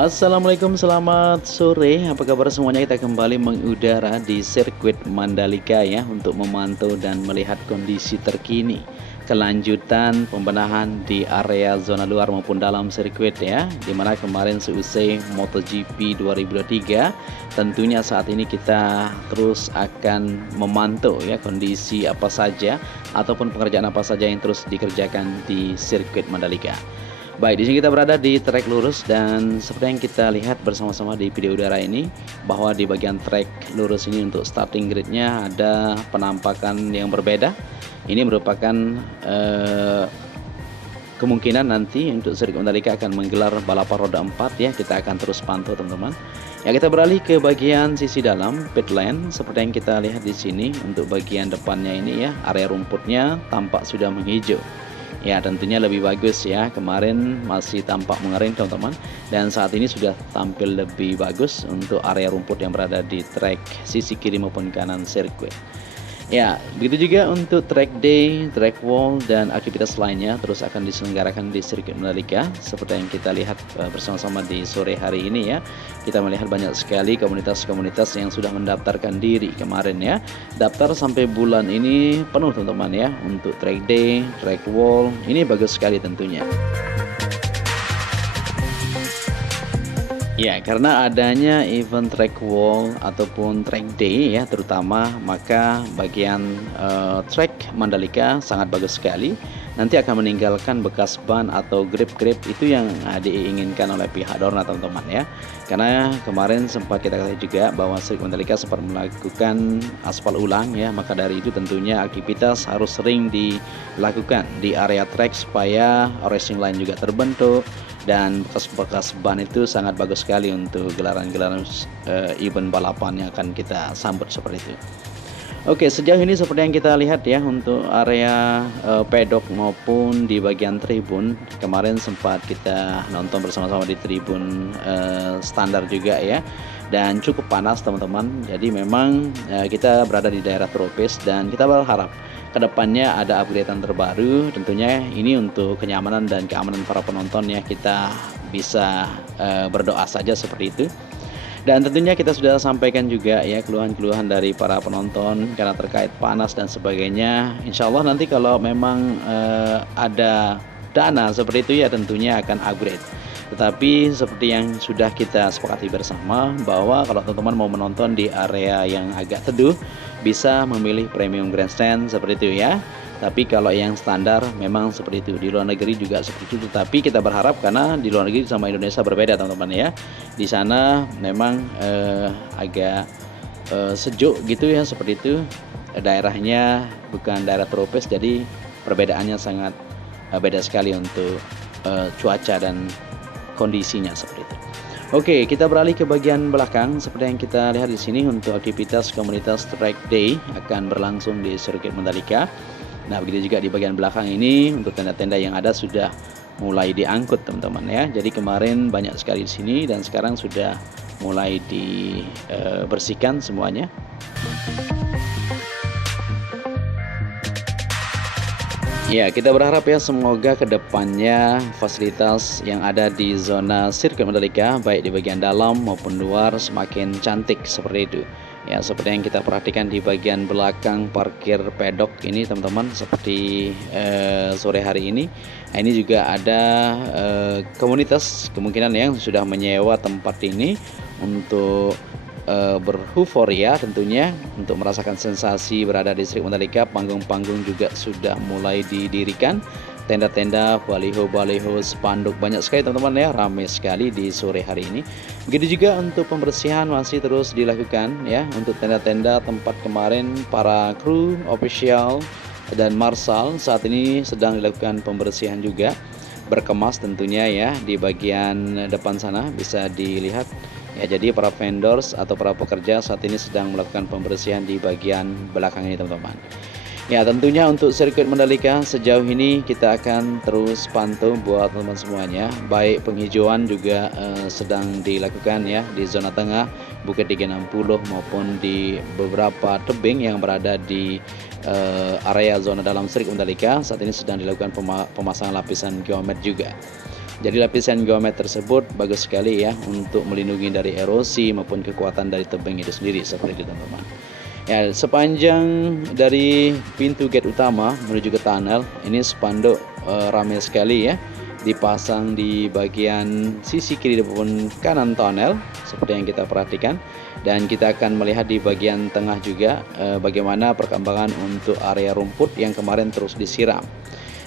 Assalamualaikum, selamat sore. Apa kabar semuanya? Kita kembali mengudara di sirkuit Mandalika ya, untuk memantau dan melihat kondisi terkini kelanjutan pembenahan di area zona luar maupun dalam sirkuit ya, dimana kemarin seusai MotoGP 2023 tentunya saat ini kita terus akan memantau ya kondisi apa saja ataupun pekerjaan apa saja yang terus dikerjakan di sirkuit Mandalika. Baik, di sini kita berada di trek lurus dan seperti yang kita lihat bersama-sama di video udara ini, bahwa di bagian trek lurus ini untuk starting gridnya ada penampakan yang berbeda. Ini merupakan kemungkinan nanti untuk sirkuit Mandalika akan menggelar balapan roda 4 ya. Kita akan terus pantau teman-teman. Ya, kita beralih ke bagian sisi dalam pit lane seperti yang kita lihat di sini. Untuk bagian depannya ini ya, area rumputnya tampak sudah menghijau. Ya, tentunya lebih bagus ya. Kemarin masih tampak mengering teman-teman, dan saat ini sudah tampil lebih bagus untuk area rumput yang berada di trek sisi kiri maupun kanan sirkuit. Ya, begitu juga untuk track day, track wall, dan aktivitas lainnya terus akan diselenggarakan di sirkuit Mandalika. Seperti yang kita lihat bersama-sama di sore hari ini ya, kita melihat banyak sekali komunitas-komunitas yang sudah mendaftarkan diri kemarin ya. Daftar sampai bulan ini penuh teman-teman ya, untuk track day, track wall, ini bagus sekali tentunya. Ya, karena adanya event track wall ataupun track day ya terutama, maka bagian track Mandalika sangat bagus sekali. Nanti akan meninggalkan bekas ban atau grip-grip itu yang diinginkan oleh pihak Dorna teman-teman ya. Karena kemarin sempat kita katakan juga bahwa sirkuit Mandalika sempat melakukan aspal ulang ya, maka dari itu tentunya aktivitas harus sering dilakukan di area track supaya racing line juga terbentuk. Dan bekas-bekas ban itu sangat bagus sekali untuk gelaran-gelaran event balapan yang akan kita sambut seperti itu. Oke, sejauh ini seperti yang kita lihat ya, untuk area pedok maupun di bagian tribun, kemarin sempat kita nonton bersama-sama di tribun standar juga ya, dan cukup panas teman-teman. Jadi memang kita berada di daerah tropis dan kita berharap kedepannya ada upgradean terbaru. Tentunya ini untuk kenyamanan dan keamanan para penonton ya, kita bisa berdoa saja seperti itu. Dan tentunya kita sudah sampaikan juga ya keluhan-keluhan dari para penonton karena terkait panas dan sebagainya. Insya Allah nanti kalau memang ada dana seperti itu ya, tentunya akan upgrade. Tetapi seperti yang sudah kita sepakati bersama, bahwa kalau teman-teman mau menonton di area yang agak teduh, bisa memilih premium grandstand seperti itu ya. Tapi kalau yang standar memang seperti itu. Di luar negeri juga seperti itu. Tapi kita berharap, karena di luar negeri sama Indonesia berbeda teman-teman ya. Di sana memang agak sejuk gitu ya, seperti itu. Daerahnya bukan daerah tropis, jadi perbedaannya sangat beda sekali untuk cuaca dan kondisinya seperti itu. Oke, kita beralih ke bagian belakang. Seperti yang kita lihat di sini, untuk aktivitas komunitas track day akan berlangsung di sirkuit Mandalika. Nah, begitu juga di bagian belakang ini, untuk tenda-tenda yang ada sudah mulai diangkut teman-teman ya. Jadi kemarin banyak sekali di sini dan sekarang sudah mulai dibersihkan semuanya. Ya, kita berharap ya semoga kedepannya fasilitas yang ada di zona sirkuit Mandalika, baik di bagian dalam maupun luar, semakin cantik seperti itu. Ya, seperti yang kita perhatikan di bagian belakang parkir pedok ini teman-teman, seperti sore hari ini. Nah, ini juga ada komunitas kemungkinan yang sudah menyewa tempat ini untuk bereuforia tentunya, untuk merasakan sensasi berada di sirkuit Mandalika. Panggung-panggung juga sudah mulai didirikan, tenda-tenda, baliho-baliho, spanduk, banyak sekali teman-teman ya, ramai sekali di sore hari ini. Begitu juga untuk pembersihan masih terus dilakukan ya, untuk tenda-tenda tempat kemarin para kru, official dan marshal saat ini sedang dilakukan pembersihan juga. berkemas tentunya ya. Di bagian depan sana bisa dilihat ya. Jadi para vendors atau para pekerja saat ini sedang melakukan pembersihan di bagian belakang ini teman-teman. Ya, tentunya untuk sirkuit Mandalika sejauh ini kita akan terus pantau buat teman-teman semuanya. Baik penghijauan juga sedang dilakukan ya di zona tengah Bukit 360 maupun di beberapa tebing yang berada di area zona dalam sirkuit Mandalika. Saat ini sedang dilakukan pemasangan lapisan geomet juga. Jadi lapisan geomet tersebut bagus sekali ya untuk melindungi dari erosi maupun kekuatan dari tebing itu sendiri seperti itu teman-teman. Ya, sepanjang dari pintu gate utama menuju ke tunnel ini spanduk ramai sekali ya, dipasang di bagian sisi kiri maupun kanan tunnel seperti yang kita perhatikan. Dan kita akan melihat di bagian tengah juga bagaimana perkembangan untuk area rumput yang kemarin terus disiram.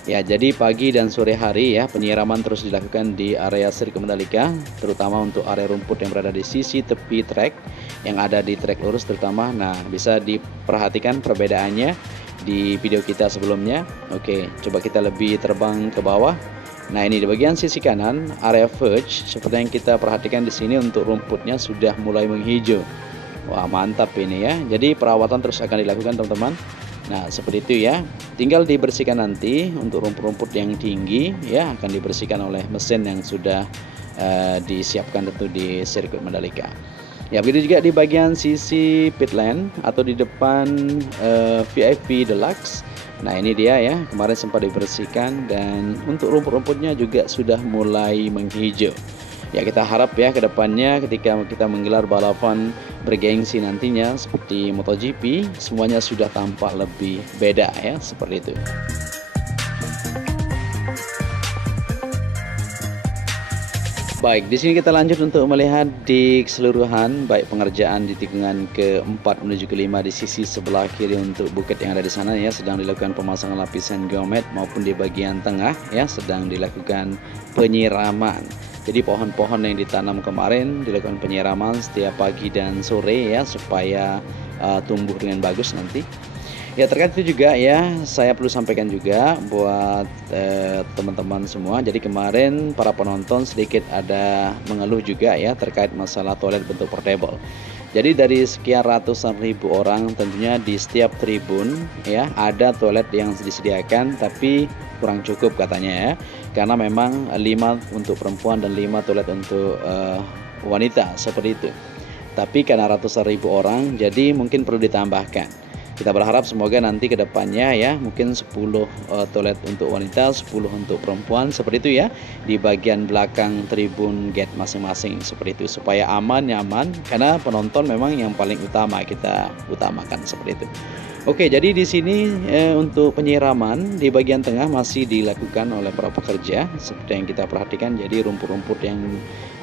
Ya, jadi pagi dan sore hari ya penyiraman terus dilakukan di area sirkuit Mandalika, terutama untuk area rumput yang berada di sisi tepi trek yang ada di trek lurus terutama. Nah, bisa diperhatikan perbedaannya di video kita sebelumnya. Oke, coba kita lebih terbang ke bawah. Nah, ini di bagian sisi kanan area verge seperti yang kita perhatikan di sini untuk rumputnya sudah mulai menghijau. Wah, mantap ini ya. Jadi perawatan terus akan dilakukan teman-teman. Nah, seperti itu ya. Tinggal dibersihkan nanti untuk rumput-rumput yang tinggi ya akan dibersihkan oleh mesin yang sudah disiapkan tentu di sirkuit Mandalika. Ya, begitu juga di bagian sisi pit lane atau di depan VIP Deluxe. Nah, ini dia ya, kemarin sempat dibersihkan dan untuk rumput-rumputnya juga sudah mulai menghijau. Ya, kita harap ya ke depannya ketika kita menggelar balapan bergengsi nantinya seperti MotoGP, semuanya sudah tampak lebih beda ya, seperti itu. Baik, di sini kita lanjut untuk melihat di keseluruhan baik pengerjaan di tikungan ke-4 menuju ke-5 di sisi sebelah kiri untuk bukit yang ada di sana ya, sedang dilakukan pemasangan lapisan geomet maupun di bagian tengah ya sedang dilakukan penyiraman. Jadi pohon-pohon yang ditanam kemarin dilakukan penyiraman setiap pagi dan sore ya supaya tumbuh dengan bagus nanti. Ya, terkait itu juga ya saya perlu sampaikan juga buat teman-teman semua. Jadi kemarin para penonton sedikit ada mengeluh juga ya terkait masalah toilet bentuk portable. Jadi dari sekian ratusan ribu orang tentunya di setiap tribun ya ada toilet yang disediakan tapi kurang cukup katanya ya. Karena memang 5 untuk perempuan dan 5 toilet untuk wanita seperti itu. Tapi karena ratusan ribu orang jadi mungkin perlu ditambahkan. Kita berharap semoga nanti ke depannya ya mungkin 10 toilet untuk wanita, 10 untuk perempuan seperti itu ya di bagian belakang tribun gate masing-masing seperti itu supaya aman nyaman karena penonton memang yang paling utama kita utamakan seperti itu. Oke, jadi di sini untuk penyiraman di bagian tengah masih dilakukan oleh para pekerja seperti yang kita perhatikan. Jadi rumput-rumput yang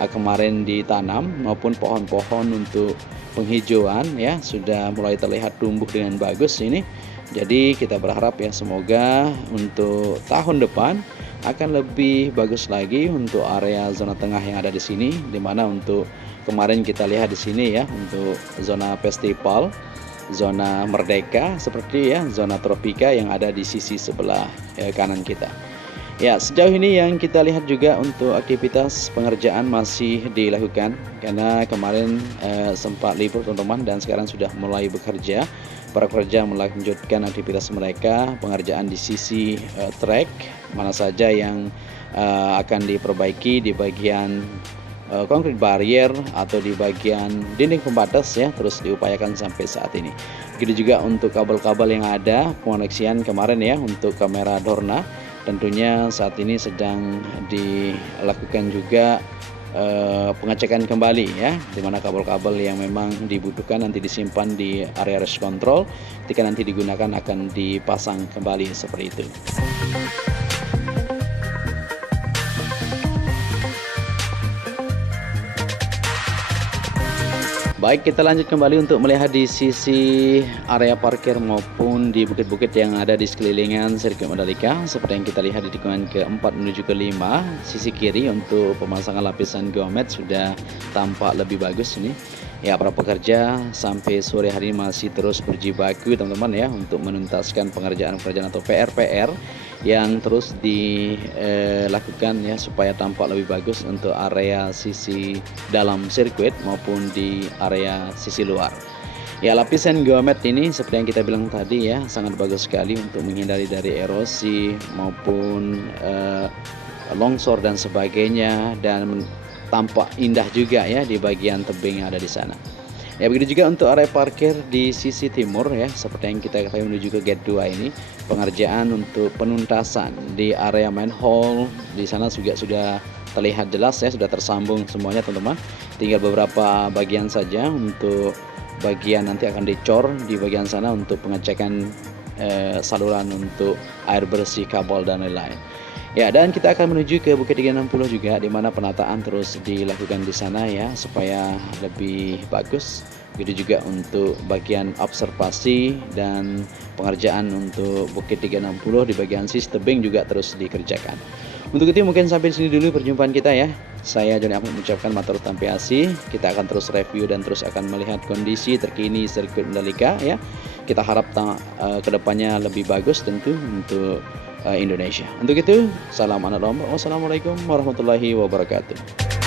kemarin ditanam maupun pohon-pohon untuk penghijauan ya sudah mulai terlihat tumbuh dengan bagus ini. Jadi kita berharap ya semoga untuk tahun depan akan lebih bagus lagi untuk area zona tengah yang ada di sini, di mana untuk kemarin kita lihat di sini ya untuk zona festival, zona merdeka seperti ya zona tropika yang ada di sisi sebelah kanan kita. Ya, sejauh ini yang kita lihat juga untuk aktivitas pengerjaan masih dilakukan karena kemarin sempat libur teman-teman dan sekarang sudah mulai bekerja. Para pekerja melanjutkan aktivitas mereka, pengerjaan di sisi trek mana saja yang akan diperbaiki di bagian konkrit barrier atau di bagian dinding pembatas ya terus diupayakan sampai saat ini. Begitu juga untuk kabel-kabel yang ada pengoneksian kemarin ya untuk kamera Dorna tentunya saat ini sedang dilakukan juga pengecekan kembali ya di mana kabel-kabel yang memang dibutuhkan nanti disimpan di area race control ketika nanti digunakan akan dipasang kembali seperti itu. Baik, kita lanjut kembali untuk melihat di sisi area parkir maupun di bukit-bukit yang ada di sekelilingan sirkuit Mandalika. Seperti yang kita lihat di tikungan ke-4 menuju ke-5, sisi kiri untuk pemasangan lapisan geomet sudah tampak lebih bagus ini. Ya, para pekerja sampai sore hari ini masih terus berjibaku teman-teman ya untuk menuntaskan pengerjaan-pengerjaan atau PR-PR yang terus dilakukan ya supaya tampak lebih bagus untuk area sisi dalam sirkuit maupun di area sisi luar. Ya, lapisan geomet ini seperti yang kita bilang tadi ya sangat bagus sekali untuk menghindari dari erosi maupun longsor dan sebagainya, dan tampak indah juga ya di bagian tebing yang ada di sana. Ya, begitu juga untuk area parkir di sisi timur ya, seperti yang kita ketahui menuju ke gate 2 ini, pengerjaan untuk penuntasan di area manhole di sana juga sudah terlihat jelas ya, sudah tersambung semuanya teman-teman. Tinggal beberapa bagian saja untuk bagian nanti akan dicor di bagian sana untuk pengecekan saluran untuk air bersih, kabel dan lain-lain. Ya, dan kita akan menuju ke Bukit 360 juga, di mana penataan terus dilakukan di sana ya supaya lebih bagus. Begitu juga untuk bagian observasi dan pengerjaan untuk Bukit 360 di bagian sisi tebing juga terus dikerjakan. Untuk itu mungkin sampai di sini dulu perjumpaan kita ya. Saya Joni Ahmad mengucapkan matur tampi asih. Kita akan terus review dan terus akan melihat kondisi terkini sirkuit Mandalika ya. Kita harap kedepannya lebih bagus tentu untuk Indonesia. Untuk itu, salam anak domba. Wassalamualaikum warahmatullahi wabarakatuh.